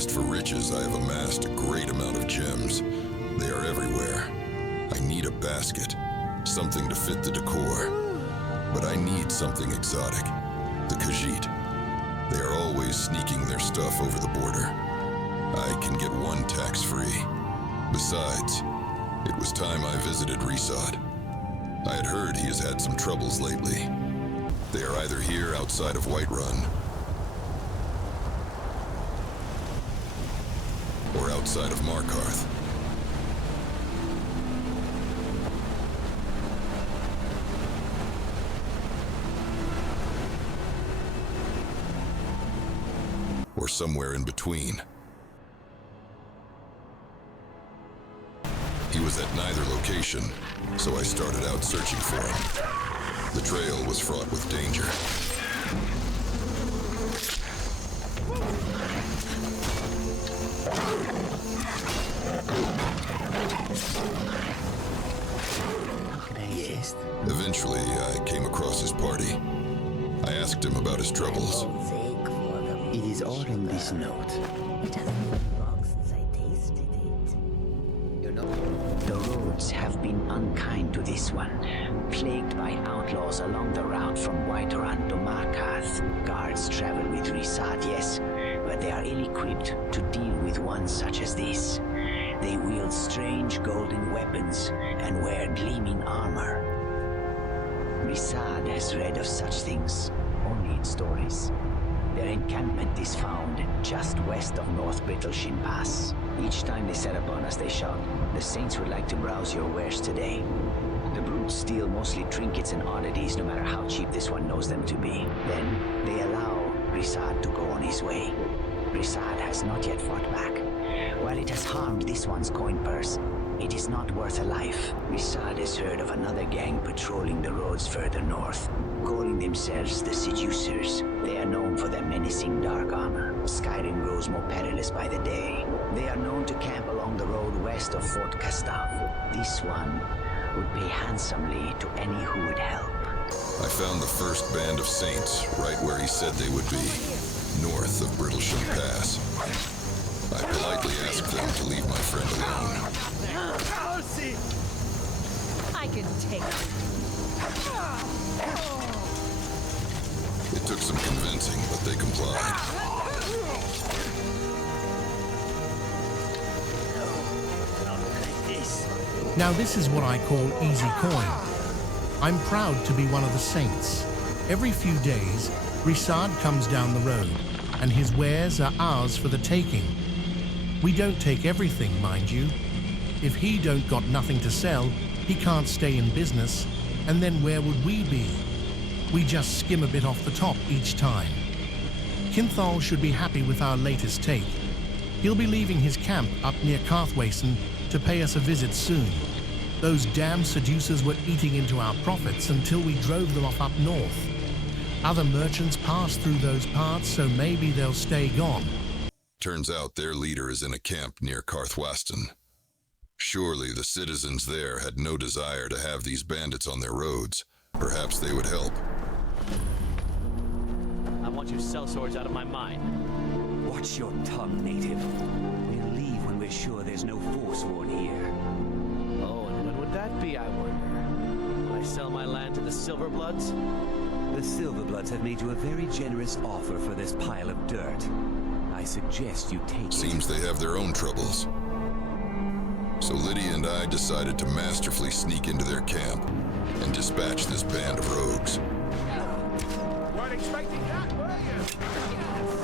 quest for riches, I have amassed a great amount of gems. They are everywhere. I need a basket, something to fit the decor. But I need something exotic, the Khajiit. They are always sneaking their stuff over the border. I can get one tax-free. Besides, it was time I visited Ri'saad. I had heard he has had some troubles lately. They are either here outside of Whiterun, or outside of Markarth. Or somewhere in between. He was at neither location, so I started out searching for him. The trail was fraught with danger. Yes. Eventually, I came across his party. I asked him about his troubles. It is all in this note. It hasn't been long since I tasted it. You know, The roads have been unkind to this one, plagued by outlaws along the route from Whiterun to Markarth. Guards travel with Ri'saad, yes, but they are ill-equipped to deal with one such as this. They wield strange golden weapons and wear gleaming armor. Ri'saad has read of such things only in stories. Their encampment is found just west of North Brittleshin Pass. Each time they set upon us, they shout, "The Saints would like to browse your wares today." The brutes steal mostly trinkets and oddities, no matter how cheap this one knows them to be. Then, they allow Ri'saad to go on his way. Ri'saad has not yet fought back. While it has harmed this one's coin purse, it is not worth a life. Ri'saad has heard of another gang patrolling the roads further north, calling themselves the Seducers. They are known for their menacing dark armor. Skyrim grows more perilous by the day. They are known to camp along the road west of Fort Castav. This one would pay handsomely to any who would help. I found the first band of saints right where he said they would be, north of Brittleshin Pass. I politely asked them to leave my friend alone. I can take it. It took some convincing, but they complied. Now this is what I call easy coin. I'm proud to be one of the saints. Every few days, Ri'saad comes down the road, and his wares are ours for the taking. We don't take everything, mind you. If he don't got nothing to sell, he can't stay in business, and then where would we be? We just skim a bit off the top each time. Kinthal should be happy with our latest take. He'll be leaving his camp up near Carthwason to pay us a visit soon. Those damn seducers were eating into our profits until we drove them off up north. Other merchants pass through those parts, so maybe they'll stay gone. Turns out their leader is in a camp near Carthwason. Surely the citizens there had no desire to have these bandits on their roads. Perhaps they would help. I want you to sell swords out of my mind. Watch your tongue, native. We'll leave when we're sure there's no forsworn here. Oh, and when would that be, I wonder? Will I sell my land to the Silverbloods? The Silverbloods have made you a very generous offer for this pile of dirt. I suggest you take it. Seems they have their own troubles. So Lydia and I decided to masterfully sneak into their camp and dispatch this band of rogues. Weren't expecting that, were you?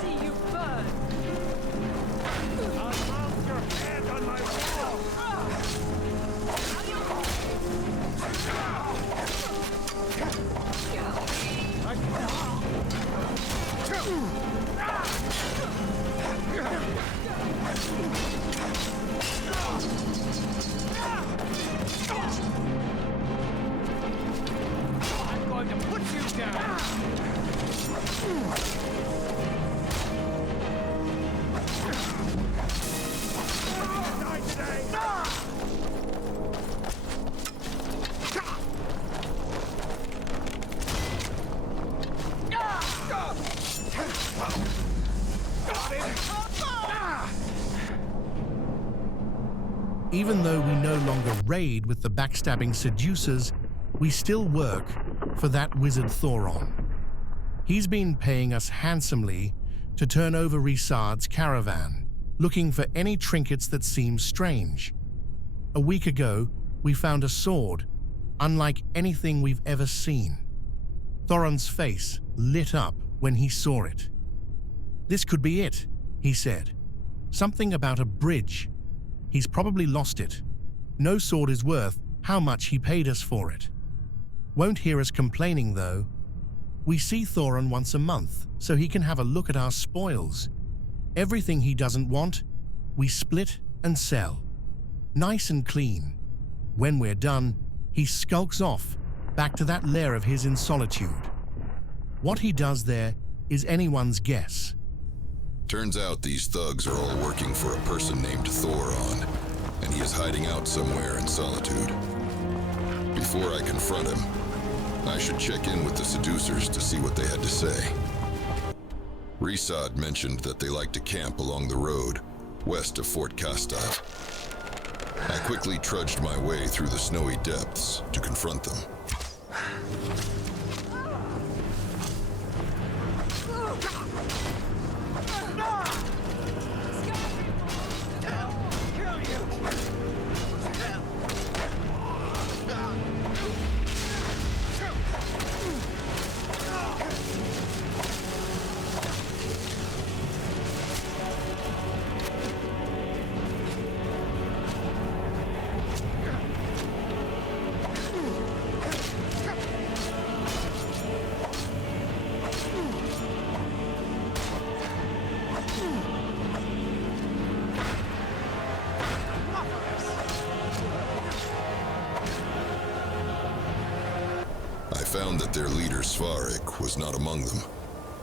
See you burn. I'll mount your head on my wall. I'm going to put you Even though we no longer raid with the backstabbing seducers, we still work for that wizard Thoron. He's been paying us handsomely to turn over Ri'saad's caravan, looking for any trinkets that seem strange. A week ago, we found a sword, unlike anything we've ever seen. Thoron's face lit up when he saw it. "This could be it," he said. "Something about a bridge. He's probably lost it. No sword is worth how much he paid us for it." Won't hear us complaining, though. We see Thoron once a month, so he can have a look at our spoils. Everything he doesn't want, we split and sell. Nice and clean. When we're done, he skulks off, back to that lair of his in solitude. What he does there is anyone's guess. Turns out these thugs are all working for a person named Thoron, and he is hiding out somewhere in solitude. Before I confront him, I should check in with the Seducers to see what they had to say. Ri'saad mentioned that they like to camp along the road west of Fort Kastav. I quickly trudged my way through the snowy depths to confront them. I found that their leader Svarik was not among them,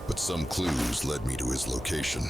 but some clues led me to his location.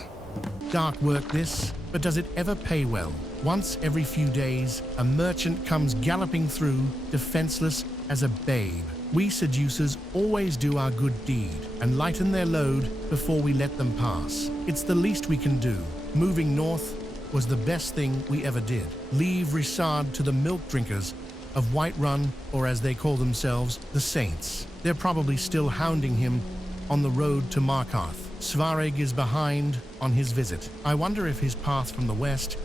Dark work this, but does it ever pay well? Once every few days, a merchant comes galloping through, defenseless as a babe. We seducers always do our good deed and lighten their load before we let them pass. It's the least we can do. Moving north was the best thing we ever did. Leave Ri'saad to the milk drinkers of Whiterun, or as they call themselves, the Saints. They're probably still hounding him on the road to Markarth. Svarig is behind on his visit. I wonder if his path from the west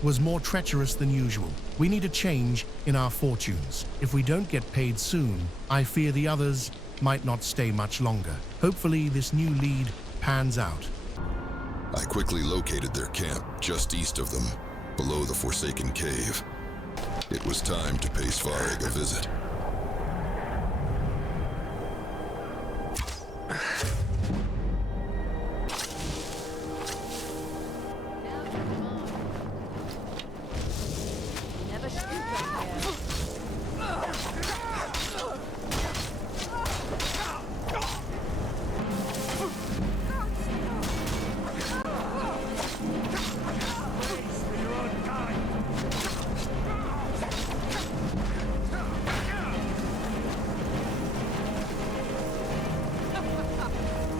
was more treacherous than usual. We need a change in our fortunes. If we don't get paid soon, I fear the others might not stay much longer. Hopefully this new lead pans out. I quickly located their camp just east of them, below the Forsaken Cave. It was time to pay Svarig a visit. Never shoot right here.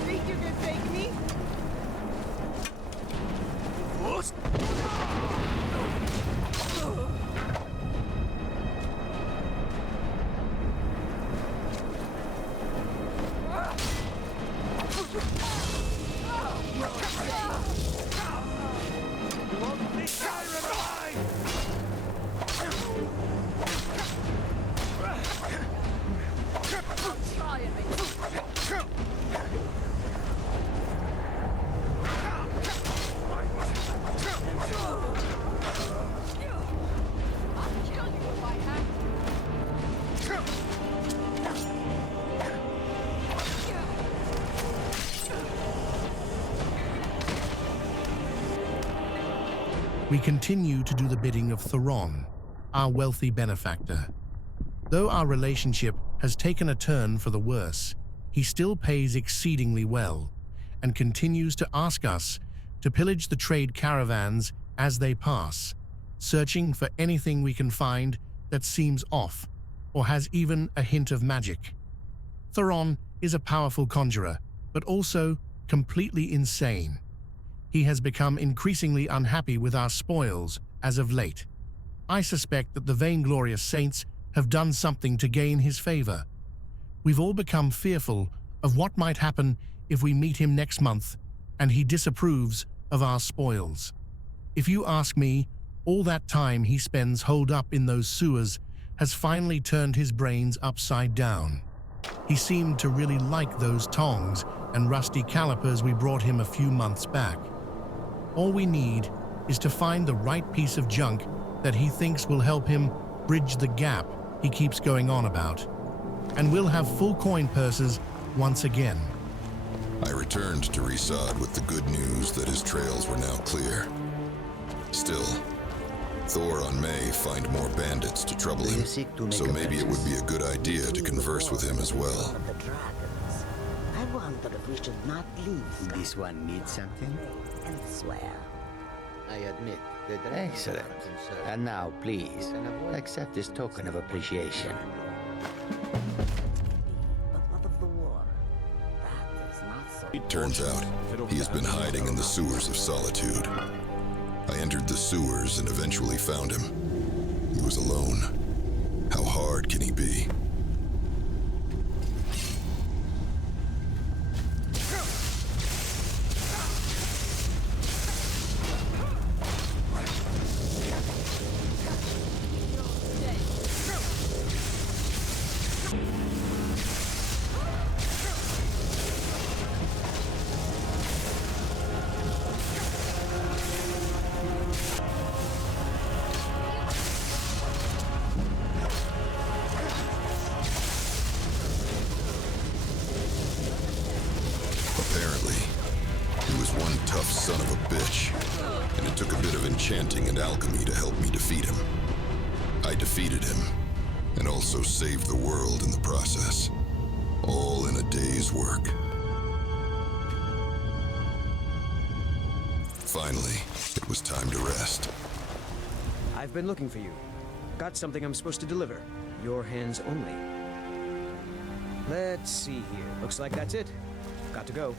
Think you can take me? Try and make I'll kill you if I have We continue to do the bidding of Thoron, our wealthy benefactor. Though our relationship has taken a turn for the worse, he still pays exceedingly well and continues to ask us to pillage the trade caravans as they pass, searching for anything we can find that seems off or has even a hint of magic. Thoron is a powerful conjurer, but also completely insane. He has become increasingly unhappy with our spoils as of late. I suspect that the vainglorious saints have done something to gain his favor. We've all become fearful of what might happen if we meet him next month and he disapproves of our spoils. If you ask me, all that time he spends holed up in those sewers has finally turned his brains upside down. He seemed to really like those tongs and rusty calipers we brought him a few months back. All we need is to find the right piece of junk that he thinks will help him bridge the gap he keeps going on about. And we'll have full coin purses once again. I returned to Ri'saad with the good news that his trails were now clear. Still, Thoron may find more bandits to trouble him, so maybe it would be a good idea to converse with him as well. Of the dragons. I wonder if we should not leave Skyrim This one needs something? and swear. I admit, the dragons Excellent. are concerned. And now, please, accept this token of appreciation. But what of the war? That is not so. It turns out, he has been hiding in the sewers of Solitude. I entered the sewers and eventually found him. He was alone. How hard can he be? Apparently, he was one tough son of a bitch, and it took a bit of enchanting and alchemy to help me defeat him. I defeated him, and also saved the world in the process. All in a day's work. Finally, it was time to rest. I've been looking for you. Got something I'm supposed to deliver. Your hands only. Let's see here. Looks like that's it. Got to go.